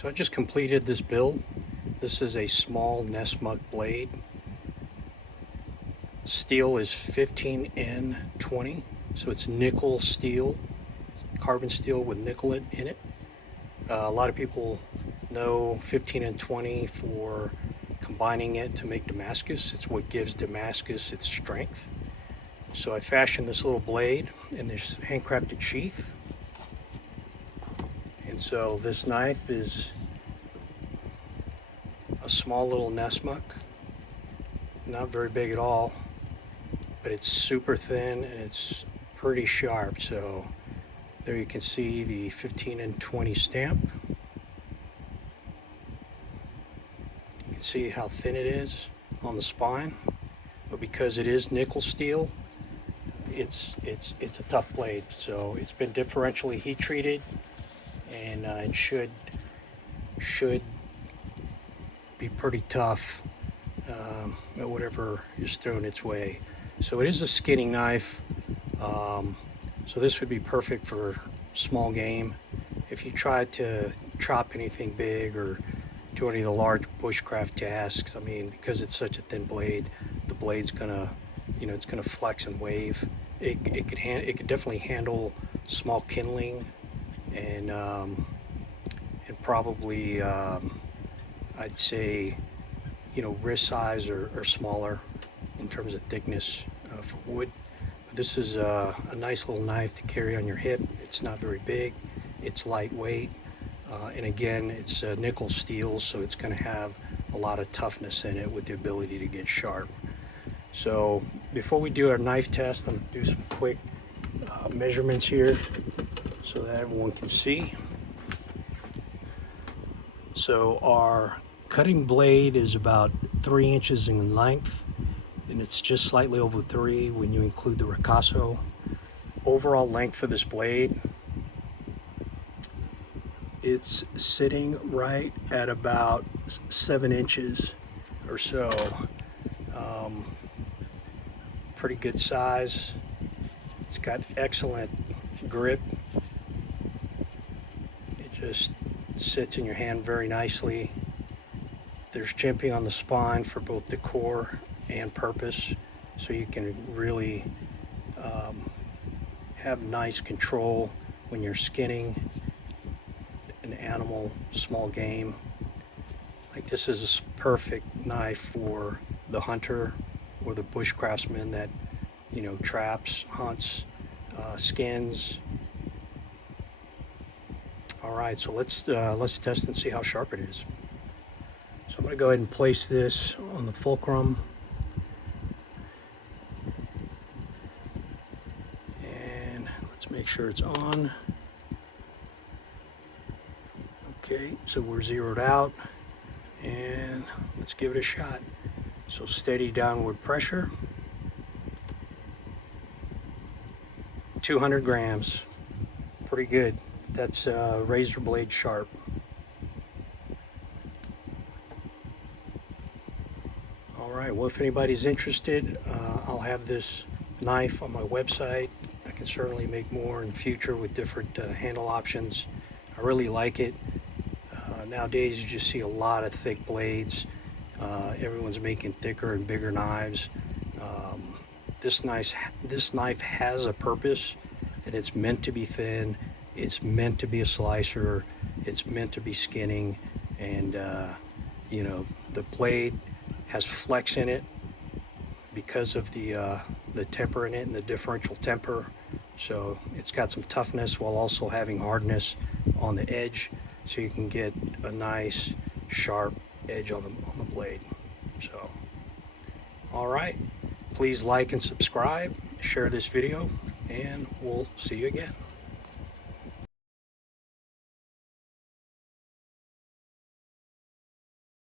So I just completed this build. This is a small Nessmuk blade. Steel is 15N20, so it's nickel steel, carbon steel with nickel in it. A lot of people know 15N20 for combining it to make Damascus. It's what gives Damascus its strength. So I fashioned this little blade in this handcrafted sheath. And so this knife is a small little Nessmuk, not very big at all, but it's super thin and it's pretty sharp. So there you can see the 15N20 stamp. You can see how thin it is on the spine, but because it is nickel steel, it's a tough blade. So it's been differentially heat treated, and it should be pretty tough at whatever is thrown its way. So it is a skinning knife. So this would be perfect for small game. If you try to chop anything big or do any of the large bushcraft tasks, I mean, because it's such a thin blade, the blade's gonna, it's gonna flex and wave. It could definitely handle small kindling and probably I'd say wrist size or smaller in terms of thickness for wood. But this is a nice little knife to carry on your hip. It's not very big, it's lightweight, and again, it's nickel steel, so it's going to have a lot of toughness in it with the ability to get sharp. So before we do our knife test, I'm going to do some quick measurements here so that everyone can see. So our cutting blade is about 3 inches in length, and it's just slightly over 3 when you include the ricasso. Overall length for this blade, it's sitting right at about 7 inches or so. Pretty good size. It's got excellent grip. It just sits in your hand very nicely. There's jimping on the spine for both decor and purpose, so you can really have nice control when you're skinning an animal, small game. Like this is a perfect knife for the hunter or the bushcraftsman that traps, hunts, skins. All right, so let's test and see how sharp it is. So I'm going to go ahead and place this on the fulcrum. And let's make sure it's on. Okay, so we're zeroed out. And let's give it a shot. So steady downward pressure. 200 grams. Pretty good. That's razor blade sharp. All right, well, if anybody's interested, I'll have this knife on my website. I can certainly make more in the future with different handle options. I really like it. Nowadays, you just see a lot of thick blades. Everyone's making thicker and bigger knives. This knife has a purpose, and it's meant to be thin. It's meant to be a slicer. It's meant to be skinning, and the blade has flex in it because of the temper in it and the differential temper. So it's got some toughness while also having hardness on the edge, so you can get a nice sharp edge on the blade. So, all right, please like and subscribe, share this video, and we'll see you again.